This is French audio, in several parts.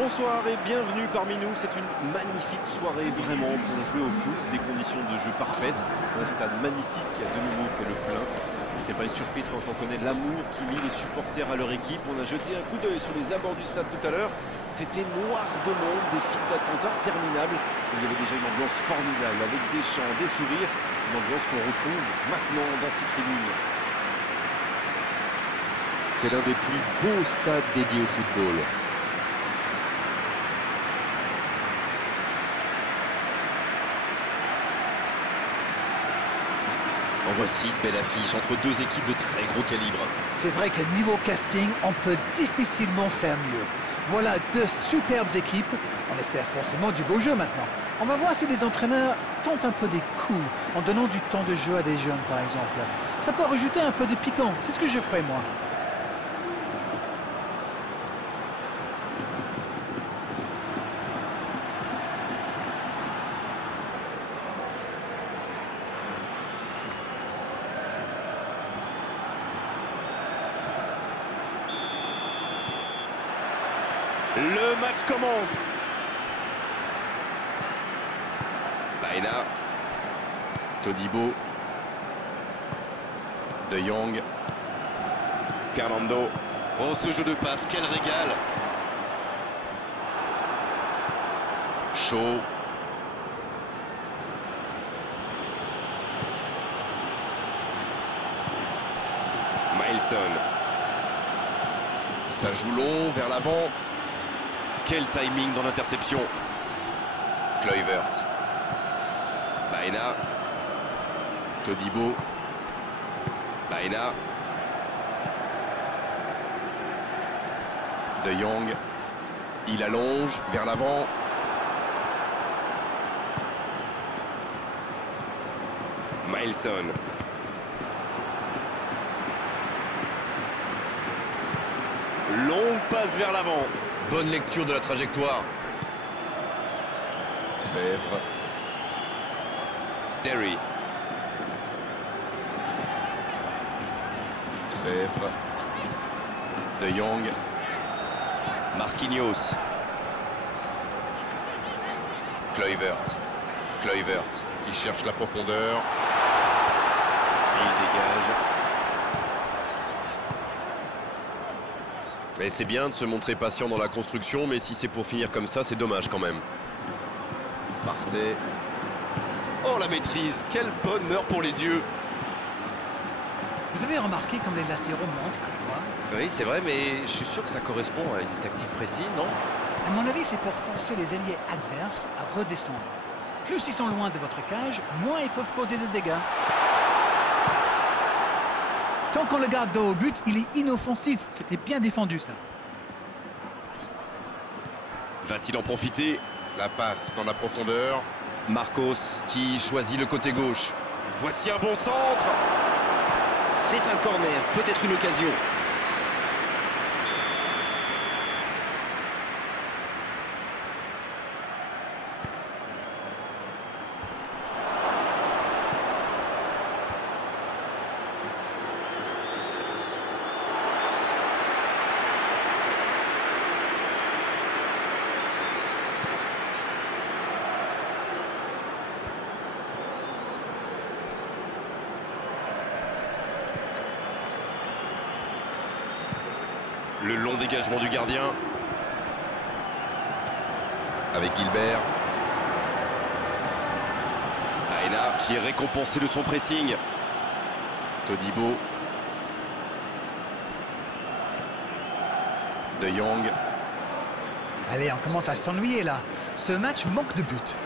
Bonsoir et bienvenue parmi nous. C'est une magnifique soirée vraiment pour jouer au foot, des conditions de jeu parfaites, un stade magnifique qui a de nouveau fait le plein. Ce n'est pas une surprise quand on connaît l'amour qui lie les supporters à leur équipe. On a jeté un coup d'œil sur les abords du stade tout à l'heure. C'était noir de monde, des files d'attente interminables. Il y avait déjà une ambiance formidable avec des chants, des sourires, une ambiance qu'on retrouve maintenant dans cette tribune. C'est l'un des plus beaux stades dédiés au football. En voici une belle affiche entre deux équipes de très gros calibre. C'est vrai que niveau casting, on peut difficilement faire mieux. Voilà deux superbes équipes. On espère forcément du beau jeu maintenant. On va voir si les entraîneurs tentent un peu des coups en donnant du temps de jeu à des jeunes, par exemple. Ça peut rajouter un peu de piquant. C'est ce que je ferai, moi. Le match commence. Baena. Todibo. De Jong. Fernando. Oh, ce jeu de passe, quel régal! Shaw. Milson. Ça joue long, vers l'avant. Quel timing dans l'interception. Kluivert. Baena. Todibo. Baena. De Jong. Il allonge vers l'avant. Milson. Longue passe vers l'avant. Bonne lecture de la trajectoire. Fèvre. Derry. Fèvre. De Jong. Marquinhos. Kluivert. Kluivert qui cherche la profondeur. Et il dégage. Et c'est bien de se montrer patient dans la construction, mais si c'est pour finir comme ça, c'est dommage quand même. Partez. Oh, la maîtrise, quel bonheur pour les yeux. Vous avez remarqué comme les latéraux montent, Grégoire? Oui, c'est vrai, mais je suis sûr que ça correspond à une tactique précise, non? À mon avis, c'est pour forcer les alliés adverses à redescendre. Plus ils sont loin de votre cage, moins ils peuvent causer de dégâts. Tant qu'on le garde dos au but, il est inoffensif. C'était bien défendu, ça. Va-t-il en profiter? La passe dans la profondeur. Marcos qui choisit le côté gauche. Voici un bon centre. C'est un corner, peut-être une occasion. Le long dégagement du gardien. Avec Gilbert. Baena qui est récompensé de son pressing. Todibo. De Jong. Allez, on commence à s'ennuyer, là. Ce match manque de but.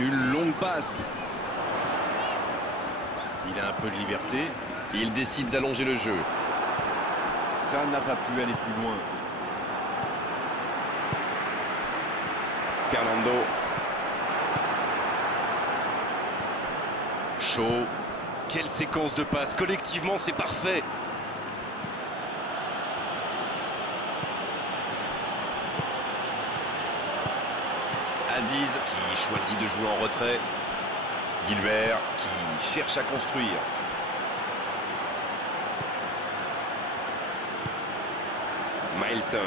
Une longue passe. Il a un peu de liberté. Il décide d'allonger le jeu. Ça n'a pas pu aller plus loin. Fernando. Shaw. Quelle séquence de passes. Collectivement, c'est parfait. Aziz qui choisit de jouer en retrait. Gilbert qui cherche à construire. Milson.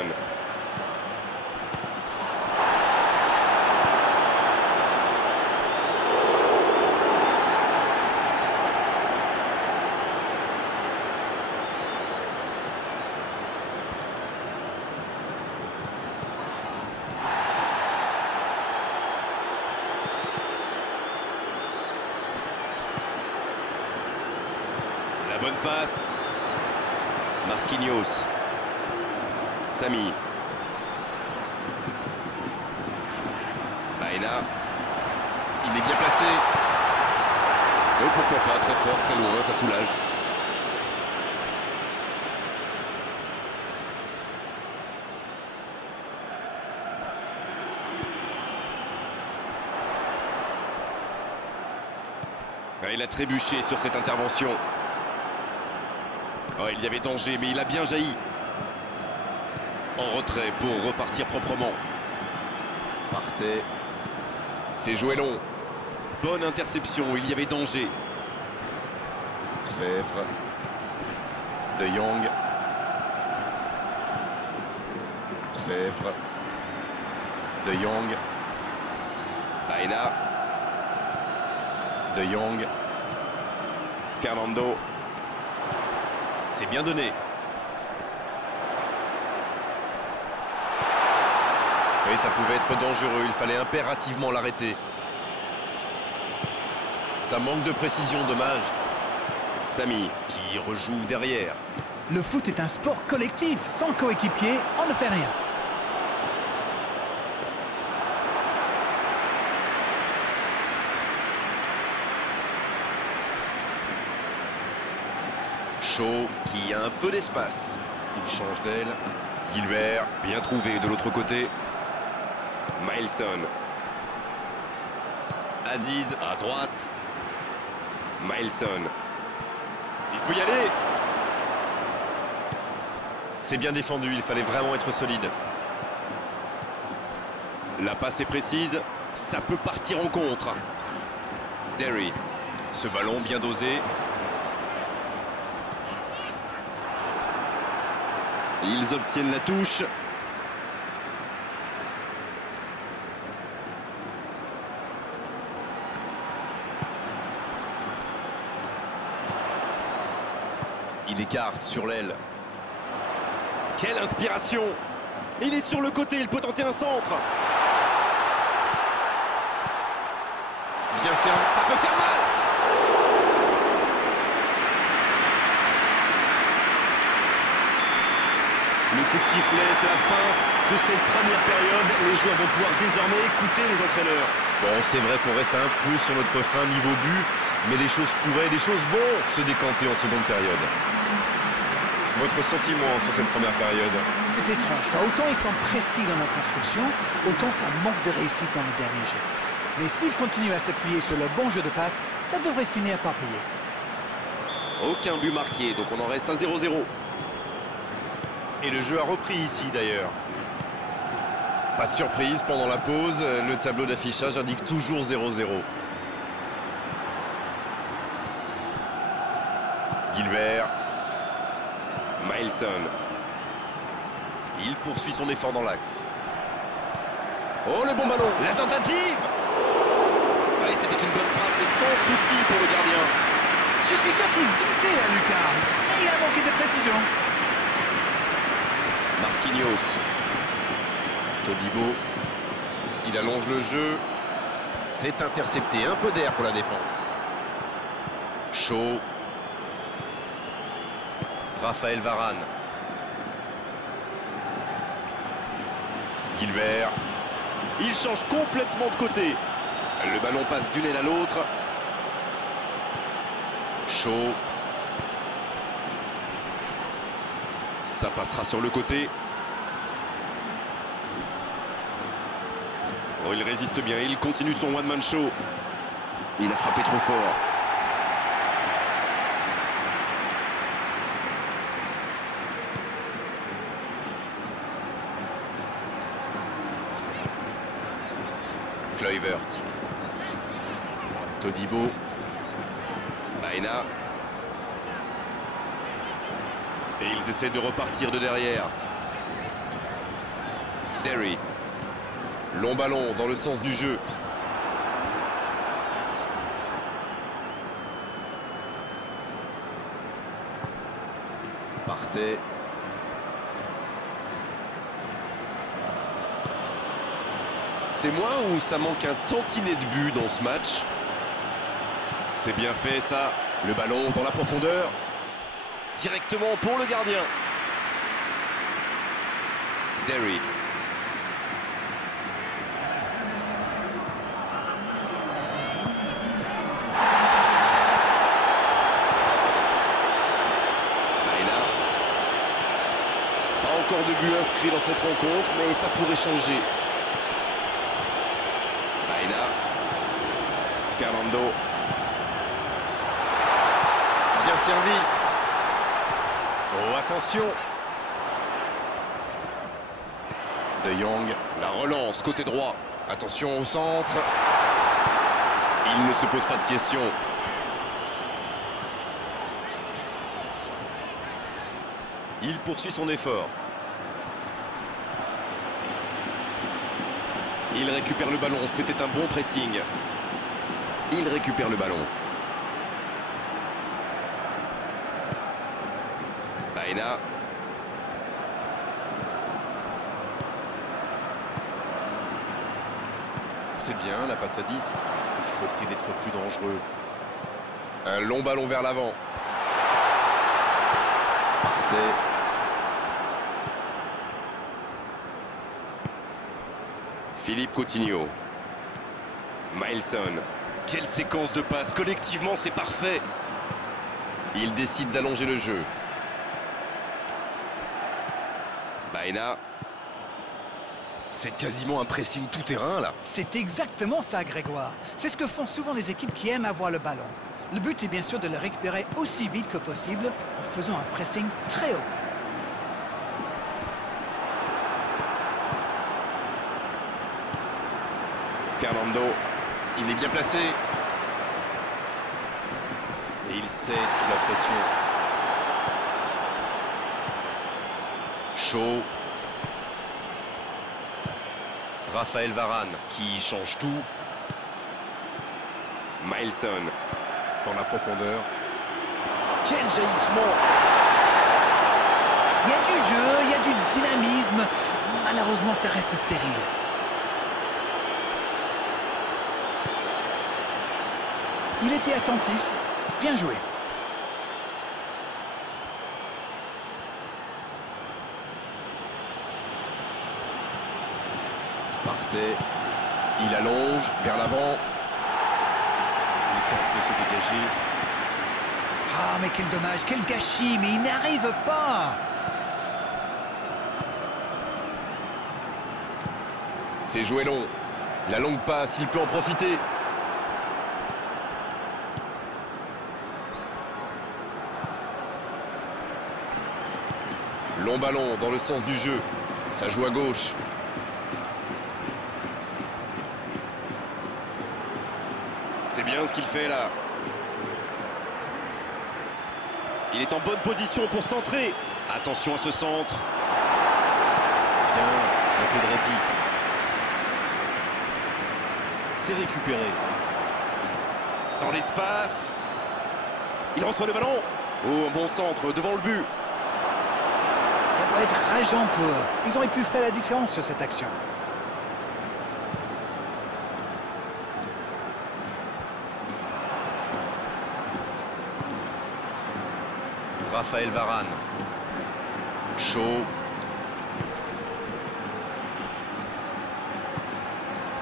La bonne passe. Marquinhos. Sami. Baena. Il est bien placé. Oh, pourquoi pas, très fort, très loin, ça soulage. Il a trébuché sur cette intervention. Oh, il y avait danger, mais il a bien jailli. En retrait pour repartir proprement. Partez. C'est joué long. Bonne interception, il y avait danger. Fèvre. De Jong. Fèvre. De Jong. Baena. De Jong. Fernando. C'est bien donné. Oui, ça pouvait être dangereux, il fallait impérativement l'arrêter. Ça manque de précision, dommage. Sami qui rejoue derrière. Le foot est un sport collectif. Sans coéquipier, on ne fait rien. Shaw qui a un peu d'espace. Il change d'aile. Gilbert, bien trouvé de l'autre côté. Mailson. Aziz à droite. Mailson. Il peut y aller. C'est bien défendu, il fallait vraiment être solide. La passe est précise, ça peut partir en contre. Derry. Ce ballon bien dosé. Ils obtiennent la touche. Il écarte sur l'aile. Quelle inspiration! Il est sur le côté, il peut tenter un centre. Bien servi, ça peut faire mal! Le coup de sifflet, c'est la fin de cette première période. Les joueurs vont pouvoir désormais écouter les entraîneurs. Bon, c'est vrai qu'on reste un peu sur notre fin niveau but, mais les choses vont se décanter en seconde période. Votre sentiment sur cette première période? C'est étrange, car autant ils sont précis dans la construction, autant ça manque de réussite dans les derniers gestes. Mais s'ils continuent à s'appuyer sur le bon jeu de passe, ça devrait finir par payer. Aucun but marqué, donc on en reste à 0-0. Et le jeu a repris ici d'ailleurs. Pas de surprise pendant la pause, le tableau d'affichage indique toujours 0-0. Gilbert. Mailson. Il poursuit son effort dans l'axe. Oh, le bon ballon! La tentative! Oui, c'était une bonne frappe, mais sans souci pour le gardien. Je suis sûr qu'il visait la lucarne, mais il a manqué de précision. Marquinhos. Todibo. Il allonge le jeu. C'est intercepté. Un peu d'air pour la défense. Shaw. Raphaël Varane. Gilbert. Il change complètement de côté. Le ballon passe d'une aile à l'autre. Shaw. Ça passera sur le côté. Oh, il résiste bien, il continue son one-man show. Il a frappé trop fort. Kluivert. Todibo. Baena. Et ils essaient de repartir de derrière. Derry. Long ballon dans le sens du jeu. Partez. C'est moi ou ça manque un tantinet de but dans ce match? C'est bien fait ça. Le ballon dans la profondeur. directement pour le gardien. Derry. Pas encore de but inscrit dans cette rencontre, mais ça pourrait changer. Baena. Fernando. Bien servi. Oh, attention. De Jong. La relance, côté droit. Attention au centre. Il ne se pose pas de questions. Il poursuit son effort. Il récupère le ballon, c'était un bon pressing. Il récupère le ballon. Baena. C'est bien, la passe à 10. Il faut essayer d'être plus dangereux. Un long ballon vers l'avant. Partez. Philippe Coutinho. Milson. Quelle séquence de passes. Collectivement, c'est parfait. Il décide d'allonger le jeu. Baena. C'est quasiment un pressing tout-terrain, là. C'est exactement ça, Grégoire. C'est ce que font souvent les équipes qui aiment avoir le ballon. Le but est bien sûr de le récupérer aussi vite que possible en faisant un pressing très haut. Fernando, il est bien placé. Et il cède sous la pression. Chaud. Raphaël Varane qui change tout. Milson dans la profondeur. Quel jaillissement! Il y a du jeu, il y a du dynamisme. Malheureusement, ça reste stérile. Il était attentif. Bien joué. Partez. Il allonge vers l'avant. Il tente de se dégager. Ah, mais quel dommage, quel gâchis, mais il n'arrive pas. C'est joué long. La longue passe, il peut en profiter. Long ballon dans le sens du jeu. Ça joue à gauche. C'est bien ce qu'il fait là. Il est en bonne position pour centrer. Attention à ce centre. Bien, un peu de répit. C'est récupéré. Dans l'espace. Il reçoit le ballon. Oh, un bon centre devant le but. Ça doit être rageant pour eux. Ils auraient pu faire la différence sur cette action. Raphaël Varane. Chaud.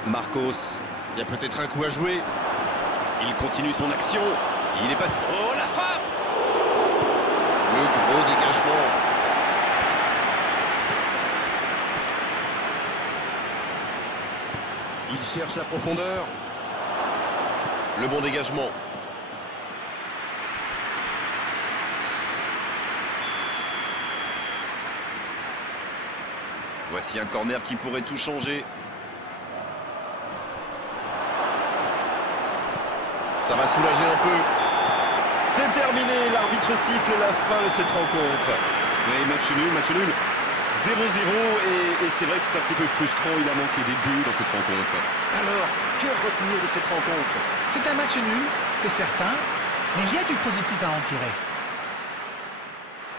Marcos. Il y a peut-être un coup à jouer. Il continue son action. Il est passé. Oh, la frappe! Le gros dégagement. Il cherche la profondeur. Le bon dégagement. Voici un corner qui pourrait tout changer. Ça va soulager un peu. C'est terminé, l'arbitre siffle la fin de cette rencontre. Ouais, match nul. 0-0 et c'est vrai que c'est un petit peu frustrant, il a manqué des buts dans cette rencontre. Alors, que retenir de cette rencontre? C'est un match nul, c'est certain, mais il y a du positif à en tirer.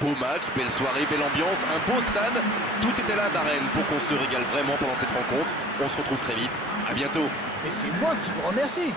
Beau match, belle soirée, belle ambiance, un beau stade. Tout était là à Darren pour qu'on se régale vraiment pendant cette rencontre. On se retrouve très vite. À bientôt. Et c'est moi qui vous remercie.